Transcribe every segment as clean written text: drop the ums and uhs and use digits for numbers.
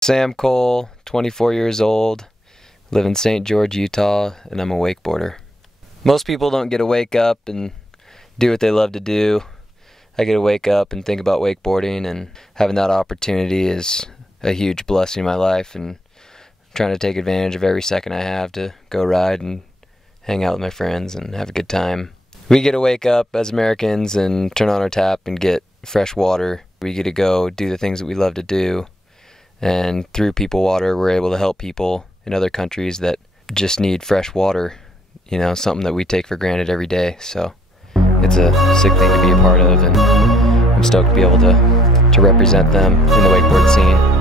Sam Cole, 24 years old, live in St. George, Utah, and I'm a wakeboarder. Most people don't get to wake up and do what they love to do. I get to wake up and think about wakeboarding, and having that opportunity is a huge blessing in my life, and I'm trying to take advantage of every second I have to go ride and hang out with my friends and have a good time. We get to wake up as Americans and turn on our tap and get fresh water. We get to go do the things that we love to do, and through People Water we're able to help people in other countries that just need fresh water, you know, something that we take for granted every day. So it's a sick thing to be a part of, and I'm stoked to be able to represent them in the wakeboard scene.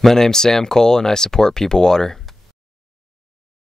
My name's Sam Cole, and I support People Water.